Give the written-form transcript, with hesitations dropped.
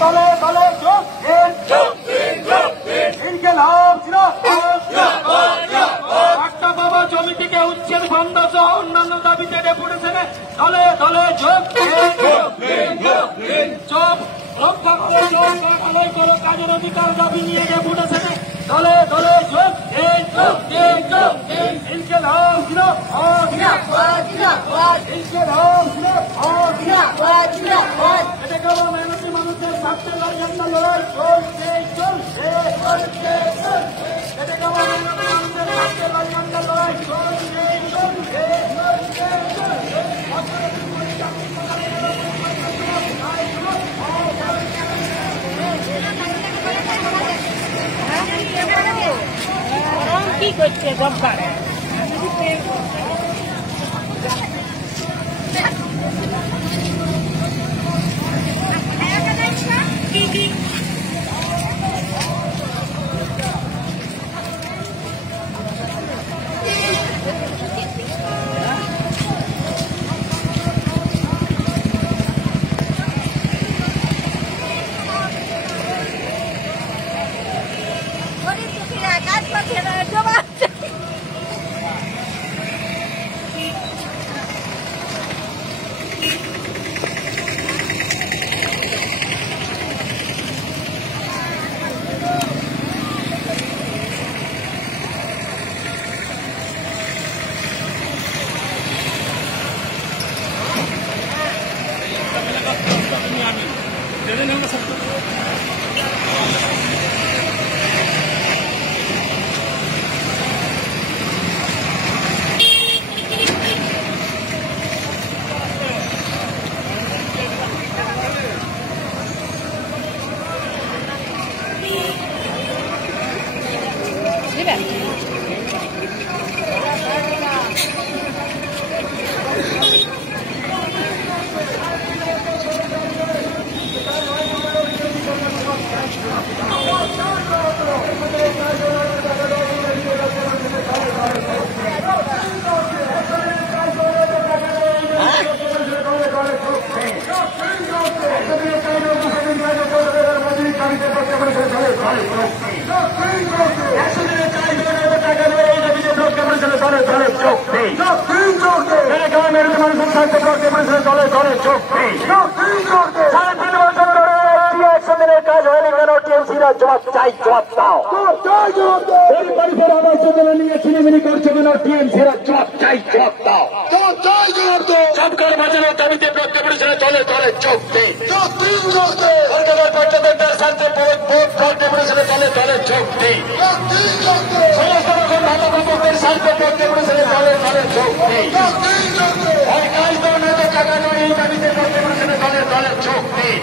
দলে দলে যোগ দিন, ইনকিলাব জিন্দাবাদ। একটা বাবা সমিতিকে উচ্ছেদ বন্ধ সহ অন্যান্য দাবিতে ডেপুটেশনে দলে দলে যোগ দিন। চোখ রক্ষা করে চোখ আদায় করো কাজের অধিকার দাবি নিয়ে ডেপুটেশনে দলে দলে যোগ দিন। ইনকিলাব জিন্দাবাদ, ইনকিলাব জিন্দাবাদ। এটা কেবল মেহনতি মানুষের স্বার্থের লড়াই চলছে। এটা কেবল মেহনতি মানুষের স্বার্থের লড়াই চলছে। কি করছে দরকার জবাব চাই, জবাব দাও। পরিবারের আবাসের নিয়ে ছিনিমিনি করছে কেন টিএমসিরা? জবাব চাই, জবাব দাও। সরকার বাঁচানোর দাবিতে ডেপুটেশনে দলে দলে যোগ দিন। পর্যটকদের সাথে ডেপুটেশনে দলে দলে যোগ দিন। সমস্ত রকম ভালো ভক্তদের সাথে ডেপুটেশনে দলে দলে যোগ দিন। কাজ টাকা নয় এই দাবিতে ডেপুটেশনে দলে দলে যোগ দিন।